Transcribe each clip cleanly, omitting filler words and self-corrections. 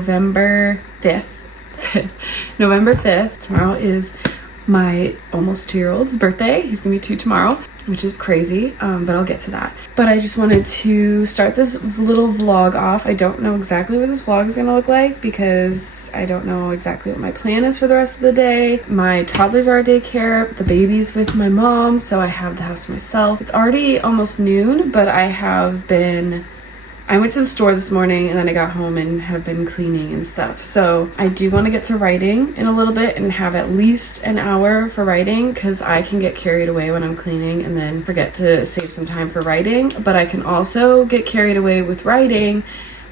November 5th. November 5th. Tomorrow is my almost 2-year-old's birthday. He's gonna be 2 tomorrow, which is crazy, but I'll get to that. But I just wanted to start this little vlog off. I don't know exactly what this vlog is gonna look like because I don't know exactly what my plan is for the rest of the day. My toddlers are at daycare, the baby's with my mom, so I have the house to myself. It's already almost noon, but I went to the store this morning and then I got home and have been cleaning and stuff. So I do want to get to writing in a little bit and have at least an hour for writing because I can get carried away when I'm cleaning and then forget to save some time for writing. But I can also get carried away with writing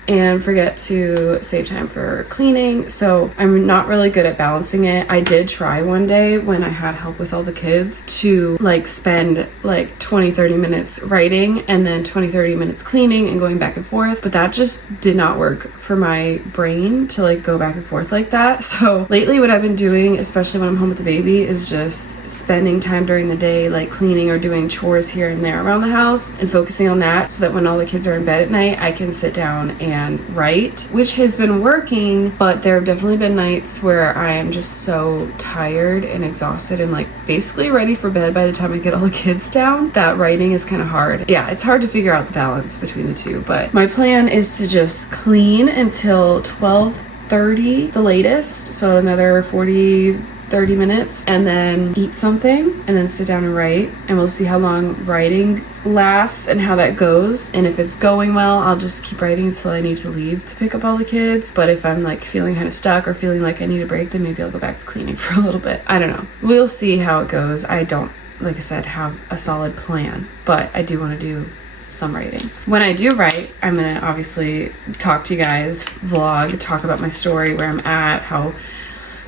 and forget to save time for cleaning. So I'm not really good at balancing it. I did try one day when I had help with all the kids to like spend like 20-30 minutes writing and then 20-30 minutes cleaning and going back and forth, but that just did not work for my brain to like go back and forth like that. So lately what I've been doing, especially when I'm home with the baby, is just spending time during the day like cleaning or doing chores here and there around the house and focusing on that so that when all the kids are in bed at night I can sit down and write, which has been working. But there have definitely been nights where I am just so tired and exhausted and like basically ready for bed by the time I get all the kids down that writing is kind of hard. Yeah, it's hard to figure out the balance between the two, but my plan is to just clean until 12:30 the latest, so another 30 minutes, and then eat something and then sit down and write, and we'll see how long writing lasts and how that goes. And if it's going well, I'll just keep writing until I need to leave to pick up all the kids. But if I'm like feeling kind of stuck or feeling like I need a break, then maybe I'll go back to cleaning for a little bit. I don't know. We'll see how it goes. I don't, like I said, have a solid plan, but I do want to do some writing. When I do write, I'm gonna obviously talk to you guys, vlog, talk about my story, where I'm at, how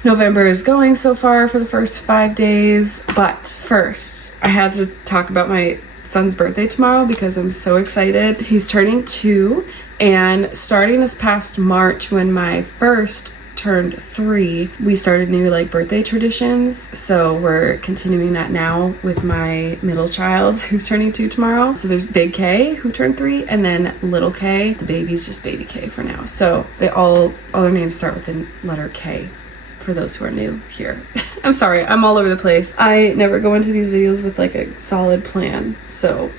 November is going so far for the first 5 days. But first, I had to talk about my son's birthday tomorrow because I'm so excited. He's turning 2, and starting this past March when my first turned 3, we started new like birthday traditions. So we're continuing that now with my middle child who's turning 2 tomorrow. So there's Big K who turned 3, and then Little K. The baby's just Baby K for now. So they all their names start with the letter K. For those who are new here. I'm sorry, I'm all over the place. I never go into these videos with like a solid plan, so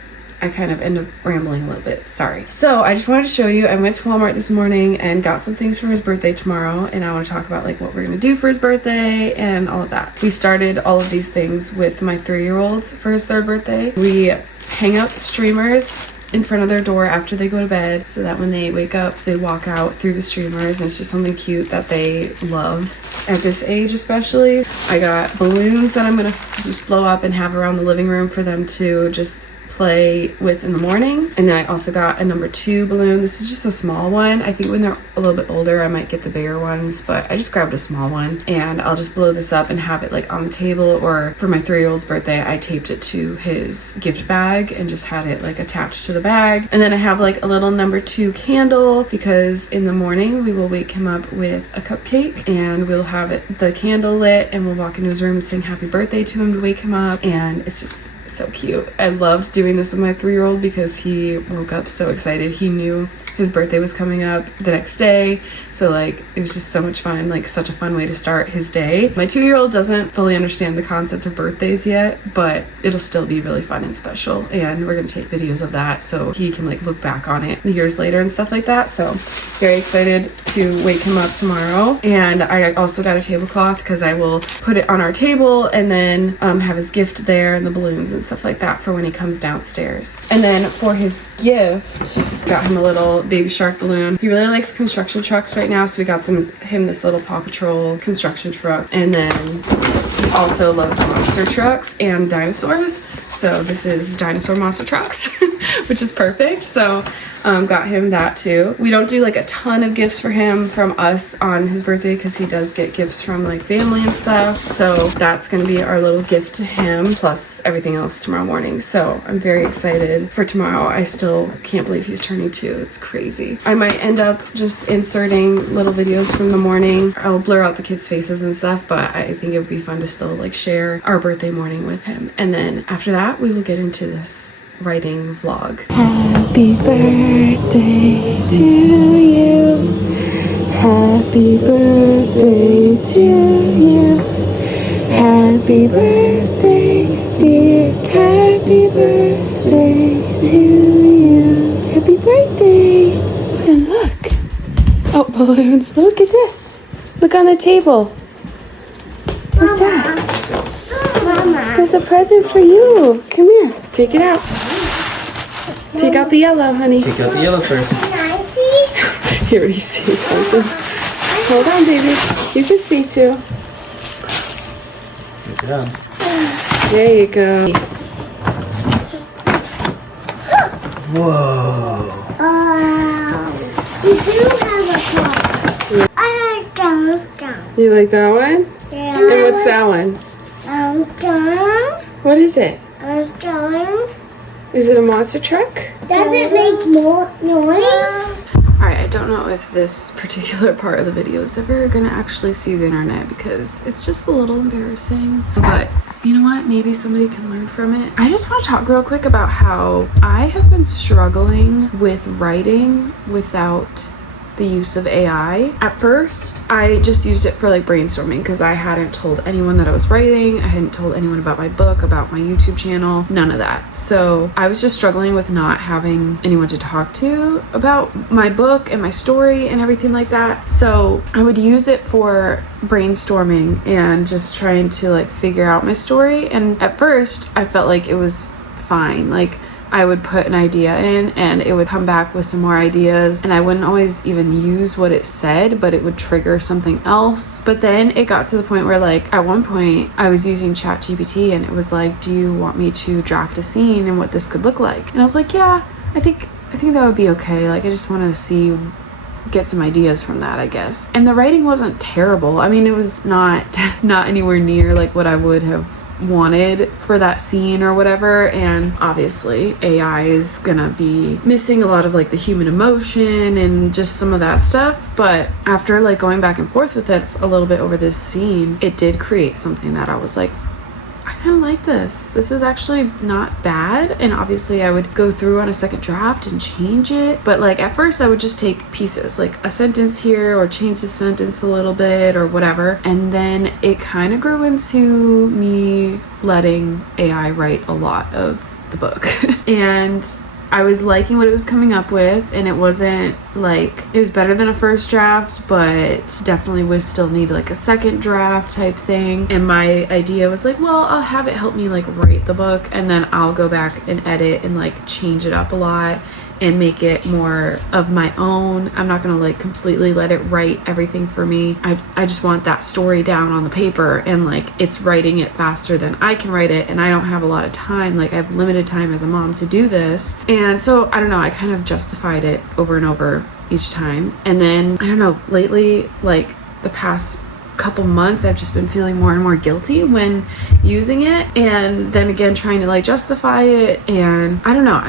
I kind of end up rambling a little bit. Sorry. So I just wanted to show you, I went to Walmart this morning and got some things for his birthday tomorrow, and I want to talk about like what we're gonna do for his birthday and all of that. We started all of these things with my 3-year-old for his 3rd birthday. We hang up streamers in front of their door after they go to bed so that when they wake up they walk out through the streamers, and it's just something cute that they love at this age especially. I got balloons that I'm gonna just blow up and have around the living room for them to just play with in the morning. And then I also got a number 2 balloon. This is just a small one. I think when they're a little bit older I might get the bigger ones, but I just grabbed a small one, and I'll just blow this up and have it like on the table. Or for my 3-year-old's birthday I taped it to his gift bag and just had it like attached to the bag. And then I have like a little number 2 candle because in the morning we will wake him up with a cupcake, and we'll have the candle lit, and we'll walk into his room and sing happy birthday to him to wake him up. And it's just so cute. I loved doing this with my 3-year-old because he woke up so excited. He knew his birthday was coming up the next day, so like it was just so much fun, like such a fun way to start his day. My 2-year-old doesn't fully understand the concept of birthdays yet, but it'll still be really fun and special, and we're gonna take videos of that so he can like look back on it years later and stuff like that. So very excited to wake him up tomorrow. And I also got a tablecloth because I will put it on our table and then have his gift there and the balloons and stuff like that for when he comes downstairs. And then for his gift, got him a little Baby Shark balloon. He really likes construction trucks right now, so we got him this little Paw Patrol construction truck. And then he also loves monster trucks and dinosaurs, so this is dinosaur monster trucks which is perfect. So got him that too. We don't do like a ton of gifts for him from us on his birthday because he does get gifts from like family and stuff, so that's gonna be our little gift to him, plus everything else tomorrow morning. So I'm very excited for tomorrow. I still can't believe he's turning 2. It's crazy. I might end up just inserting little videos from the morning. I'll blur out the kids' faces and stuff, but I think it would be fun to still like share our birthday morning with him. And then after that we will get into this writing vlog. Happy birthday to you. Happy birthday to you. Happy birthday, dear. Happy birthday to you. Happy birthday. And look. Oh, balloons. Look at this. Look on the table. What's that? Mama. There's a present for you. Come here. Take it out. Take out the yellow, honey. Take out the yellow first. Can I see? He already sees something. Hold on, baby. You can see too. Good job. There you go. Whoa. You do have a car. I like that. You like that one? Yeah. And what's that one? Done. What is it? Done. Is it a monster truck? Does it make more noise? Alright, I don't know if this particular part of the video is ever gonna actually see the internet because it's just a little embarrassing. But you know what? Maybe somebody can learn from it. I just want to talk real quick about how I have been struggling with writing without the use of AI. At first, I just used it for like brainstorming because I hadn't told anyone that I was writing. I hadn't told anyone about my book, about my YouTube channel, none of that. So I was just struggling with not having anyone to talk to about my book and my story and everything like that. So I would use it for brainstorming and just trying to like figure out my story. And at first, I felt like it was fine. Like I would put an idea in and it would come back with some more ideas, and I wouldn't always even use what it said, but it would trigger something else. But then it got to the point where like at one point I was using ChatGPT and it was like, do you want me to draft a scene and what this could look like? And I was like, yeah, I think that would be okay. Like I just want to get some ideas from that, I guess. And the writing wasn't terrible. I mean, it was not anywhere near like what I would have wanted for that scene or whatever. And obviously AI is gonna be missing a lot of like the human emotion and just some of that stuff. But after like going back and forth with it a little bit over this scene, it did create something that I was like, I kind of like this. This is actually not bad. And obviously I would go through on a second draft and change it. But like at first I would just take pieces, like a sentence here or change the sentence a little bit or whatever. And then it kind of grew into me letting AI write a lot of the book. And I was liking what it was coming up with, and it wasn't like, it was better than a first draft, but definitely would still need like a second draft type thing. And my idea was like, well, I'll have it help me like write the book, and then I'll go back and edit and like change it up a lot and make it more of my own. I'm not gonna like completely let it write everything for me. I just want that story down on the paper, and like it's writing it faster than I can write it, and I don't have a lot of time. Like I have limited time as a mom to do this. And so I don't know, I kind of justified it over and over each time. And then I don't know, lately, like the past couple months, I've just been feeling more and more guilty when using it, and then again trying to like justify it. And I don't know,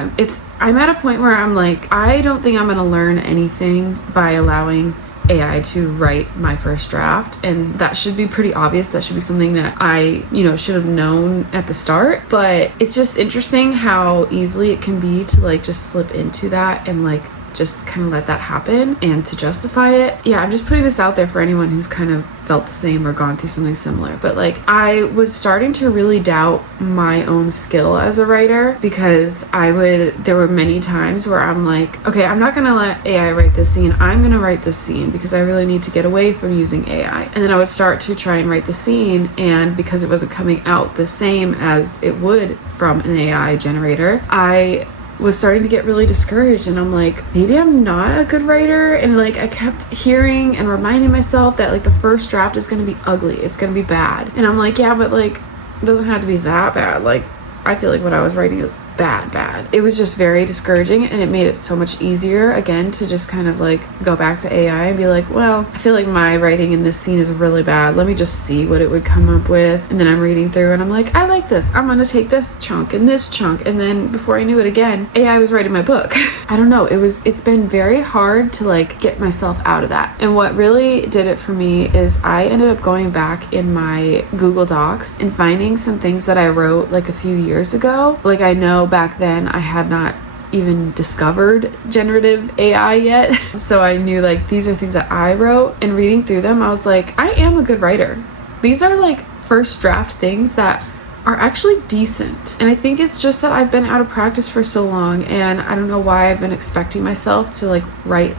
I'm at a point where I'm like, I don't think I'm gonna learn anything by allowing AI to write my first draft, and that should be pretty obvious. That should be something that I, should have known at the start. But it's just interesting how easily it can be to like just slip into that and like just kind of let that happen and to justify it. Yeah, I'm just putting this out there for anyone who's kind of felt the same or gone through something similar. But like I was starting to really doubt my own skill as a writer, because there were many times where I'm like, okay, I'm not gonna let AI write this scene, I'm gonna write this scene because I really need to get away from using AI. And then I would start to try and write the scene, and because it wasn't coming out the same as it would from an AI generator, I was starting to get really discouraged, and I'm like, maybe I'm not a good writer. And like I kept hearing and reminding myself that like the first draft is going to be ugly, it's going to be bad. And I'm like, yeah, but like it doesn't have to be that bad. Like I feel like what I was writing is bad. It was just very discouraging, and it made it so much easier again to just kind of like go back to AI and be like, well, I feel like my writing in this scene is really bad. Let me just see what it would come up with. And then I'm reading through and I'm like, I like this. I'm gonna take this chunk and this chunk. And then before I knew it again, AI was writing my book. I don't know. It's been very hard to like get myself out of that. And what really did it for me is I ended up going back in my Google Docs and finding some things that I wrote like a few years ago. Like I know back then I had not even discovered generative AI yet. So I knew like these are things that I wrote, and reading through them I was like, I am a good writer. These are like first draft things that are actually decent. And I think it's just that I've been out of practice for so long, and I don't know why I've been expecting myself to like write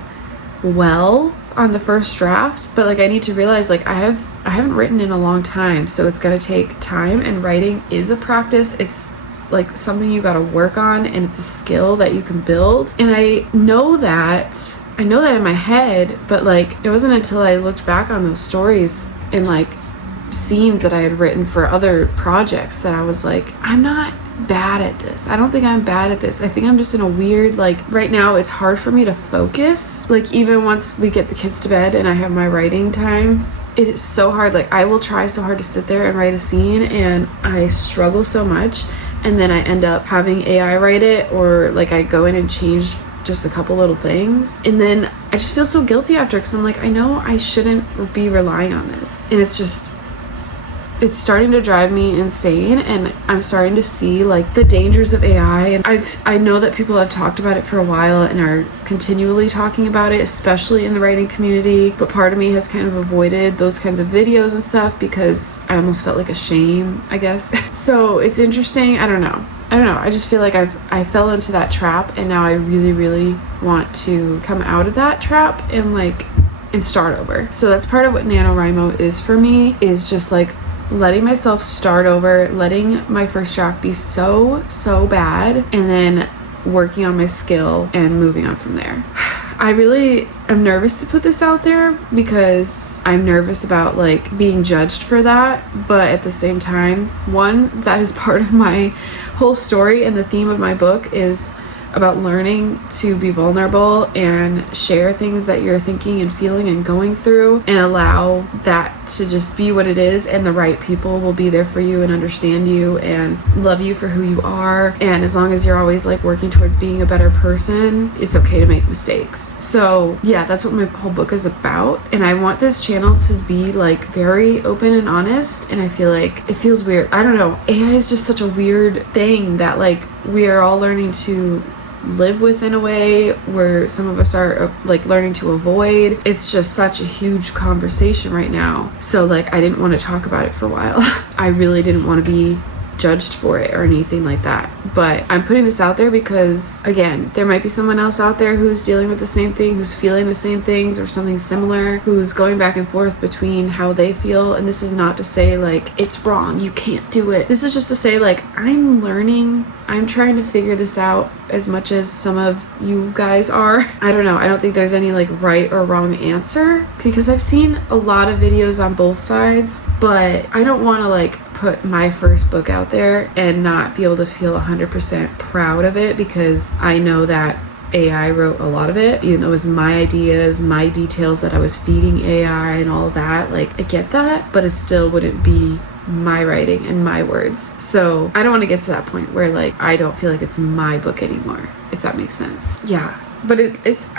well on the first draft, but like I need to realize like I haven't written in a long time, so it's gonna take time, and writing is a practice. It's like something you gotta work on, and it's a skill that you can build. And I know that in my head, but like it wasn't until I looked back on those stories and like scenes that I had written for other projects that I was like, I'm not bad at this. I don't think I'm bad at this. I think I'm just in a weird, like right now it's hard for me to focus. Like even once we get the kids to bed and I have my writing time, it is so hard. Like I will try so hard to sit there and write a scene, and I struggle so much, and then I end up having AI write it, or like I go in and change just a couple little things, and then I just feel so guilty after, because I'm like, I know I shouldn't be relying on this, and it's starting to drive me insane. And I'm starting to see like the dangers of AI, and I know that people have talked about it for a while and are continually talking about it, especially in the writing community, but part of me has kind of avoided those kinds of videos and stuff because I almost felt like a shame, I guess. So it's interesting. I don't know. I just feel like I fell into that trap, and now I really want to come out of that trap and start over. So that's part of what NaNoWriMo is for me, is just like letting myself start over, letting my first draft be so bad, and then working on my skill and moving on from there. I really am nervous to put this out there because I'm nervous about like being judged for that, but at the same time, one, that is part of my whole story, and the theme of my book is about learning to be vulnerable and share things that you're thinking and feeling and going through, and allow that to just be what it is, and the right people will be there for you and understand you and love you for who you are. And as long as you're always like working towards being a better person, it's okay to make mistakes. So yeah, that's what my whole book is about, and I want this channel to be like very open and honest. And I feel like it feels weird, I don't know, AI is just such a weird thing that like we are all learning to live with in a way where some of us are like learning to avoid. It's just such a huge conversation right now. So like I didn't want to talk about it for a while. I really didn't want to be judged for it or anything like that, but I'm putting this out there because again, there might be someone else out there who's dealing with the same thing, who's feeling the same things or something similar, who's going back and forth between how they feel. And this is not to say like it's wrong, you can't do it. This is just to say like I'm learning, I'm trying to figure this out as much as some of you guys are. I don't know, I don't think there's any like right or wrong answer, because I've seen a lot of videos on both sides, but I don't want to like put my first book out there and not be able to feel 100% proud of it, because I know that AI wrote a lot of it, even though it was my ideas, my details that I was feeding AI and all of that. Like I get that, but it still wouldn't be my writing and my words. So I don't want to get to that point where like I don't feel like it's my book anymore, if that makes sense. Yeah, but it's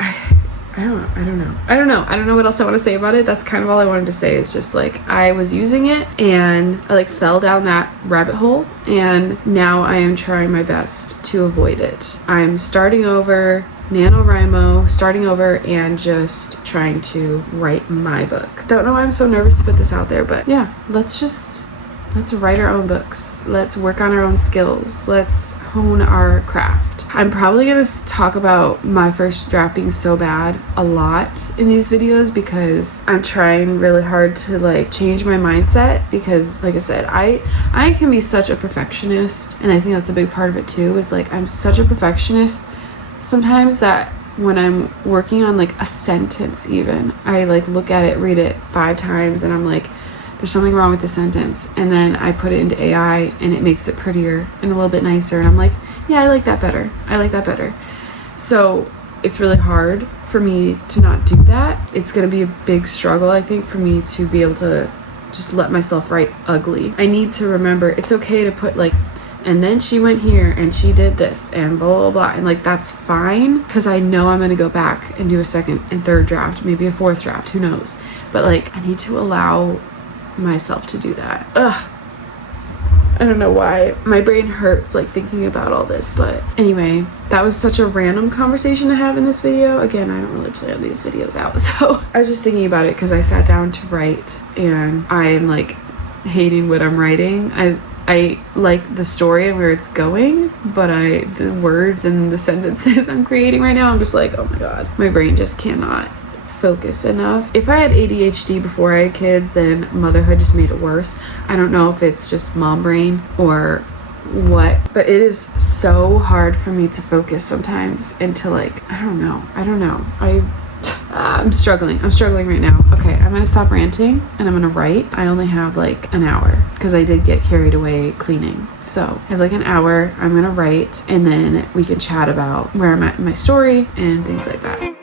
I don't know what else I want to say about it. That's kind of all I wanted to say. It's just like I was using it and I like fell down that rabbit hole, and now I am trying my best to avoid it. I'm starting over, NaNoWriMo, starting over, and just trying to write my book. Don't know why I'm so nervous to put this out there, but yeah, let's write our own books. Let's work on our own skills. Let's hone our craft. I'm probably going to talk about my first draft being so bad a lot in these videos, because I'm trying really hard to like change my mindset, because like I said, I can be such a perfectionist, and I think that's a big part of it too, is like I'm such a perfectionist sometimes that when I'm working on like a sentence even, I like look at it, read it 5 times, and I'm like, there's something wrong with the sentence, and then I put it into AI and it makes it prettier and a little bit nicer, and I'm like, yeah, I like that better. So it's really hard for me to not do that. It's gonna be a big struggle, I think, for me to be able to just let myself write ugly. I need to remember it's okay to put like, and then she went here and she did this and blah blah blah, and like that's fine, because I know I'm gonna go back and do a second and third draft, maybe a fourth draft, who knows. But like I need to allow myself to do that. I don't know why my brain hurts like thinking about all this, but anyway, that was such a random conversation to have in this video. Again, I don't really plan these videos out, so I was just thinking about it because I sat down to write and I am like hating what I'm writing. I like the story and where it's going, but the words and the sentences I'm creating right now, I'm just like, oh my god, my brain just cannot focus enough. If I had ADHD before I had kids, then motherhood just made it worse. I don't know if it's just mom brain or what, but it is so hard for me to focus sometimes and to like, I don't know. I'm struggling right now. Okay, I'm gonna stop ranting and I'm gonna write. I only have like an hour because I did get carried away cleaning, so I have like an hour. I'm gonna write and then we can chat about where I'm at in my story and things like that.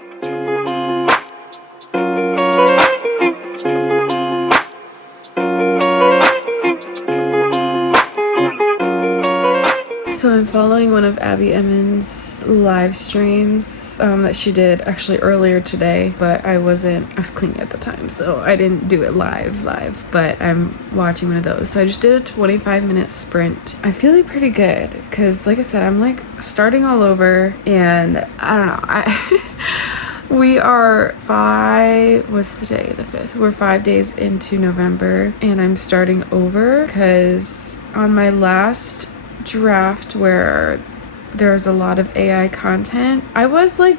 So I'm following one of Abby Emmons' live streams that she did actually earlier today, but I was cleaning at the time, so I didn't do it live, but I'm watching one of those. So I just did a 25-minute sprint. I'm feeling pretty good because, like I said, I'm like starting all over, and I don't know. We are what's the day? The 5th. We're 5 days into November, and I'm starting over because on my last draft where there's a lot of AI content, I was like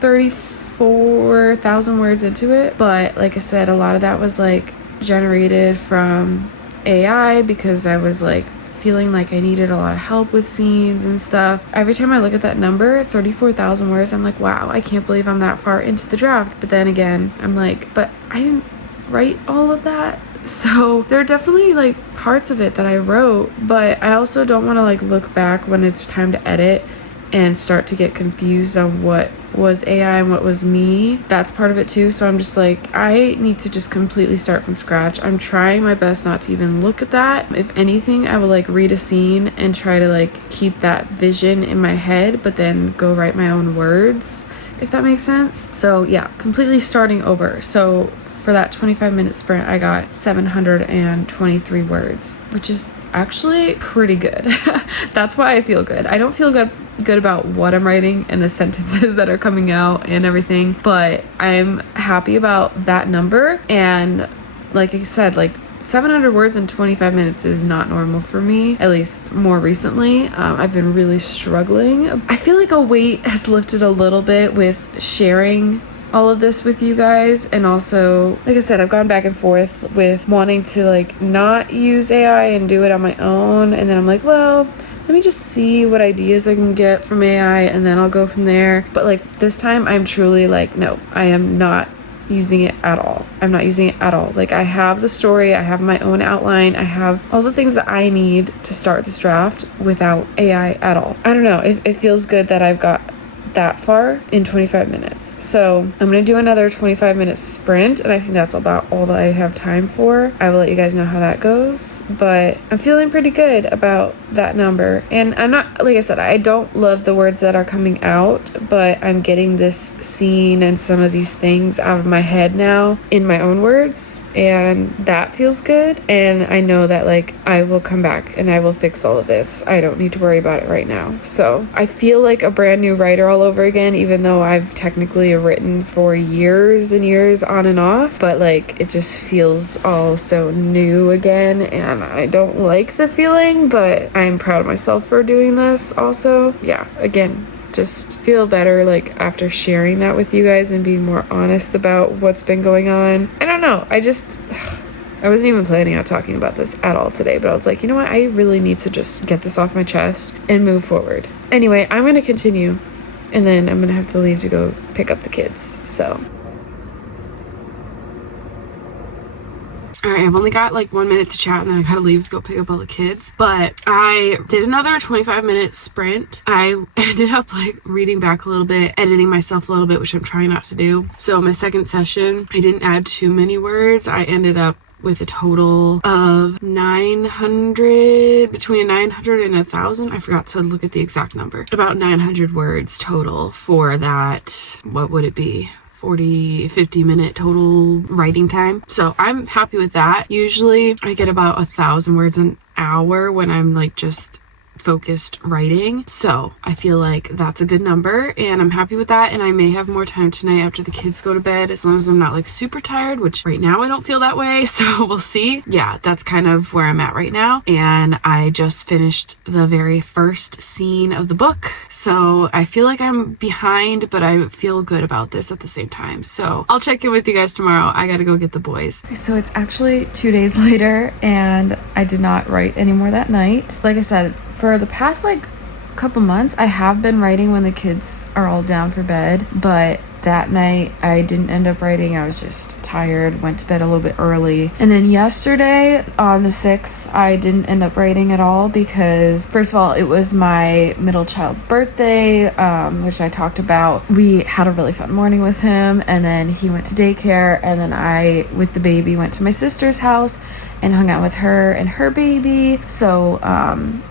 34,000 words into it, but like I said, a lot of that was like generated from AI because I was like feeling like I needed a lot of help with scenes and stuff. Every time I look at that number, 34,000 words, I'm like, wow, I can't believe I'm that far into the draft. But then again, I'm like, but I didn't write all of that. So there are definitely like parts of it that I wrote, but I also don't want to like look back when it's time to edit and start to get confused on what was AI and what was me. That's part of it too. So I'm just like, I need to just completely start from scratch. I'm trying my best not to even look at that. If anything, I will like read a scene and try to like keep that vision in my head, but then go write my own words, if that makes sense. So yeah, completely starting over. So for that 25-minute sprint, I got 723 words, which is actually pretty good. That's why I feel good. I don't feel good about what I'm writing and the sentences that are coming out and everything, but I'm happy about that number. And like I said, like 700 words in 25 minutes is not normal for me, at least more recently. I've been really struggling. I feel like a weight has lifted a little bit with sharing all of this with you guys, and also, like I said, I've gone back and forth with wanting to like not use AI and do it on my own, and then I'm like, well, let me just see what ideas I can get from AI and then I'll go from there. But like this time I'm truly like, no, I am not using it at all. I'm not using it at all. Like I have the story, I have my own outline, I have all the things that I need to start this draft without AI at all. I don't know, it feels good that I've got that far in 25 minutes. So I'm gonna do another 25-minute sprint, and I think that's about all that I have time for. I will let you guys know how that goes, but I'm feeling pretty good about that number. And I'm not, like I said, I don't love the words that are coming out, but I'm getting this scene and some of these things out of my head now in my own words, and that feels good. And I know that like I will come back and I will fix all of this. I don't need to worry about it right now. So I feel like a brand new writer all over again, even though I've technically written for years and years on and off, but like it just feels all so new again, and I don't like the feeling, but I'm proud of myself for doing this also. Yeah, again, just feel better like after sharing that with you guys and being more honest about what's been going on. I don't know, I wasn't even planning on talking about this at all today, but I was like, you know what, I really need to just get this off my chest and move forward. Anyway, I'm gonna continue, and then I'm gonna have to leave to go pick up the kids. So alright, I've only got like 1 minute to chat, and then I gotta leave to go pick up all the kids. But I did another 25-minute sprint. I ended up like reading back a little bit, editing myself a little bit, which I'm trying not to do. So my second session, I didn't add too many words. I ended up with a total of between 900 and 1,000. I forgot to look at the exact number. About 900 words total for that, what would it be? 50 minute total writing time. So I'm happy with that. Usually I get about 1,000 words hour when I'm like just focused writing. So I feel like that's a good number and I'm happy with that. And I may have more time tonight after the kids go to bed, as long as I'm not like super tired, which right now I don't feel that way. So we'll see. Yeah, that's kind of where I'm at right now. And I just finished the very first scene of the book. So I feel like I'm behind, but I feel good about this at the same time. So I'll check in with you guys tomorrow. I gotta go get the boys. So it's actually 2 days later and I did not write anymore that night. Like I said, for the past like couple months, I have been writing when the kids are all down for bed, but that night I didn't end up writing. I was just tired, went to bed a little bit early. And then yesterday on the 6th, I didn't end up writing at all because first of all, it was my middle child's birthday, which I talked about. We had a really fun morning with him and then he went to daycare and then I, with the baby, went to my sister's house and hung out with her and her baby. So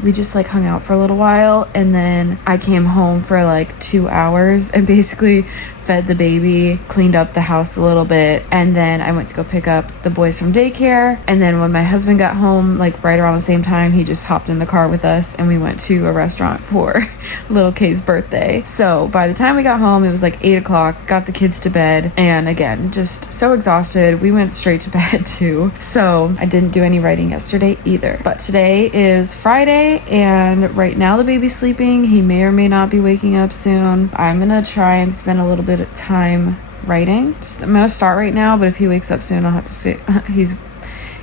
we just like hung out for a little while and then I came home for like 2 hours and basically fed the baby, cleaned up the house a little bit, and then I went to go pick up the boys from daycare. And then when my husband got home, like right around the same time, he just hopped in the car with us and we went to a restaurant for little Kay's birthday. So by the time we got home, it was like 8 o'clock, got the kids to bed, and again, just so exhausted. We went straight to bed too. So I didn't do any writing yesterday either. But today is Friday and right now the baby's sleeping. He may or may not be waking up soon. I'm gonna try and spend a little bit of time writing. I'm gonna start right now, but if he wakes up soon, I'll have to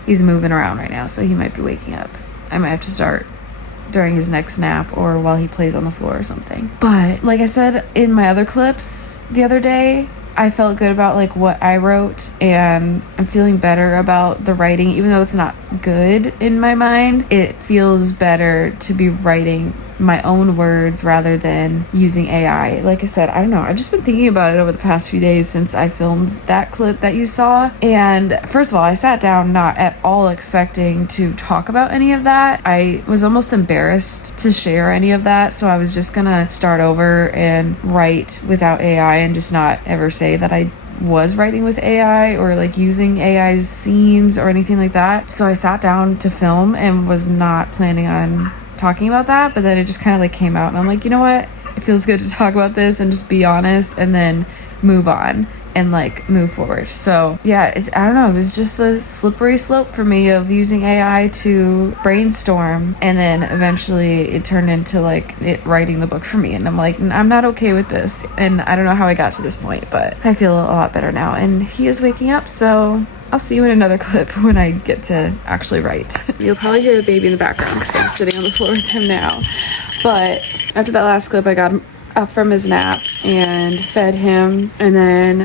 he's moving around right now, so he might be waking up. I might have to start during his next nap or while he plays on the floor or something. But like I said in my other clips the other day, I felt good about like what I wrote and I'm feeling better about the writing. Even though it's not good in my mind, it feels better to be writing my own words rather than using AI. Like I said, I don't know, I've just been thinking about it over the past few days since I filmed that clip that you saw. And first of all, I sat down not at all expecting to talk about any of that. I was almost embarrassed to share any of that, so I was just gonna start over and write without AI and just not ever say that I was writing with AI or like using AI's scenes or anything like that. So I sat down to film and was not planning on talking about that, but then it just kind of like came out and I'm like, you know what, it feels good to talk about this and just be honest and then move on and like move forward. So yeah, I don't know, it was just a slippery slope for me of using AI to brainstorm, and then eventually it turned into like it writing the book for me, and I'm like, I'm not okay with this, and I don't know how I got to this point, but I feel a lot better now and he is waking up. So I'll see you in another clip when I get to actually write. You'll probably hear the baby in the background because I'm sitting on the floor with him now. But after that last clip, I got him up from his nap and fed him, and then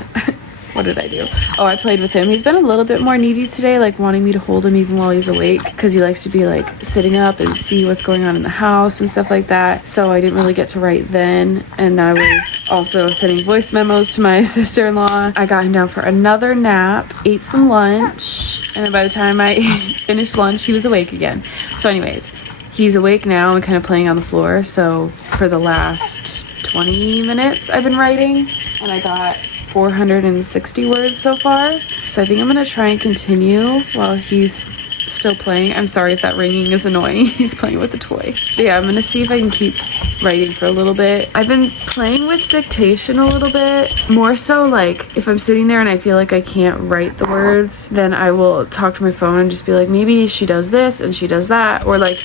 what did I do? Oh, I played with him. He's been a little bit more needy today, like wanting me to hold him even while he's awake, because he likes to be like sitting up and see what's going on in the house and stuff like that. So I didn't really get to write then, and I was also sending voice memos to my sister-in-law. I got him down for another nap, ate some lunch, and then by the time I finished lunch, he was awake again. So anyways, he's awake now and kind of playing on the floor. So for the last 20 minutes I've been writing, and I got 460 words so far. So I think I'm gonna try and continue while he's still playing. I'm sorry if that ringing is annoying. He's playing with a toy. But yeah, I'm gonna see if I can keep writing for a little bit. I've been playing with dictation a little bit. More so like if I'm sitting there and I feel like I can't write the words, then I will talk to my phone and just be like, maybe she does this and she does that. Or like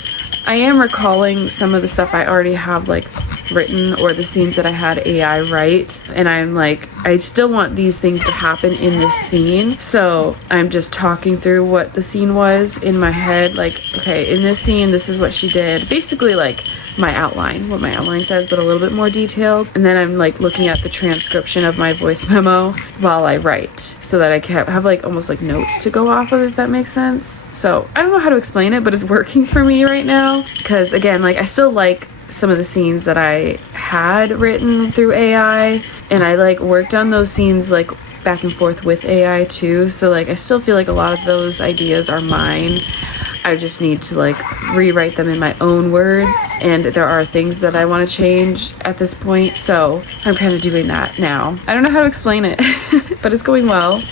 I am recalling some of the stuff I already have like written, or the scenes that I had AI write, and I'm like, I still want these things to happen in this scene, so I'm just talking through what the scene was in my head, like, okay, in this scene this is what she did, basically like my outline, what my outline says, but a little bit more detailed. And then I'm like looking at the transcription of my voice memo while I write, so that I can have like almost like notes to go off of, if that makes sense. So I don't know how to explain it, but it's working for me right now, because again, like I still like some of the scenes that I had written through AI, and I like worked on those scenes like back and forth with AI too, so like I still feel like a lot of those ideas are mine. I just need to like rewrite them in my own words, and there are things that I want to change at this point, so I'm kind of doing that now. I don't know how to explain it but it's going well.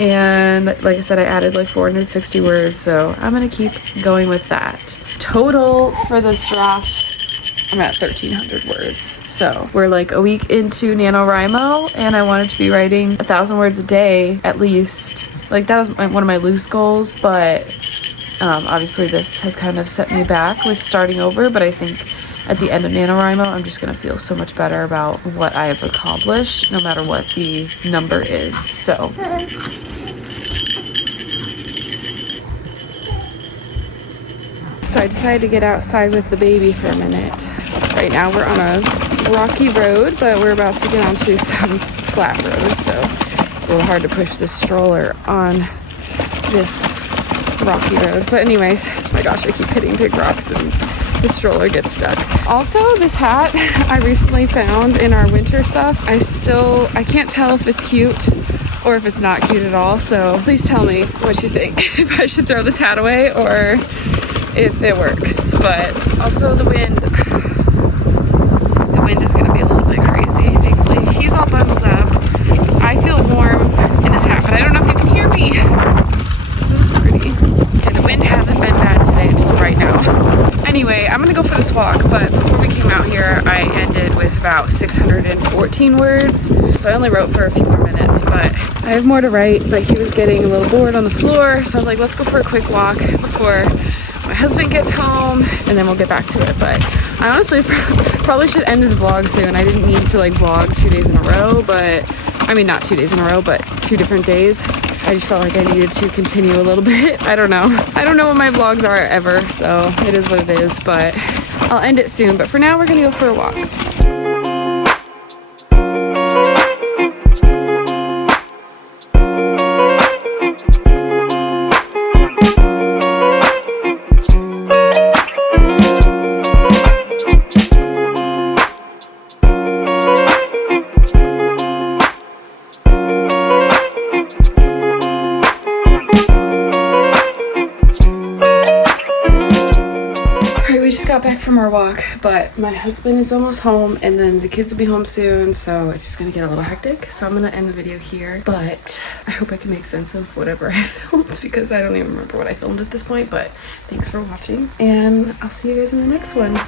And like I said, I added like 460 words, so I'm gonna keep going with that. Total for this draft, I'm at 1,300 words. So we're like a week into NaNoWriMo, and I wanted to be writing 1,000 words a day at least. Like that was one of my loose goals, but obviously this has kind of set me back with starting over. But I think at the end of NaNoWriMo, I'm just gonna feel so much better about what I have accomplished, no matter what the number is. So I decided to get outside with the baby for a minute. Right now we're on a rocky road, but we're about to get onto some flat roads, so it's a little hard to push this stroller on this rocky road. But anyways, my gosh, I keep hitting big rocks and the stroller gets stuck. Also, this hat I recently found in our winter stuff. I can't tell if it's cute or if it's not cute at all, so please tell me what you think. If I should throw this hat away or if it works. But also the wind is going to be a little bit crazy. Thankfully he's all bundled up. I feel warm in this hat, but I don't know if you can hear me. Isn't this pretty? Okay, the wind hasn't been bad today until right now. Anyway, I'm gonna go for this walk, but before we came out here I ended with about 614 words, so I only wrote for a few more minutes, but I have more to write. But he was getting a little bored on the floor, so I was like, let's go for a quick walk before my husband gets home, and then we'll get back to it. But I honestly probably should end this vlog soon. I didn't mean to like vlog 2 days in a row, but I mean not 2 days in a row, but 2 different days. I just felt like I needed to continue a little bit. I don't know what my vlogs are ever, so it is what it is. But I'll end it soon. But for now, we're gonna go for a walk. We just got back from our walk, but my husband is almost home, and then the kids will be home soon, so it's just gonna get a little hectic. So I'm gonna end the video here, but I hope I can make sense of whatever I filmed, because I don't even remember what I filmed at this point. But thanks for watching, and I'll see you guys in the next one.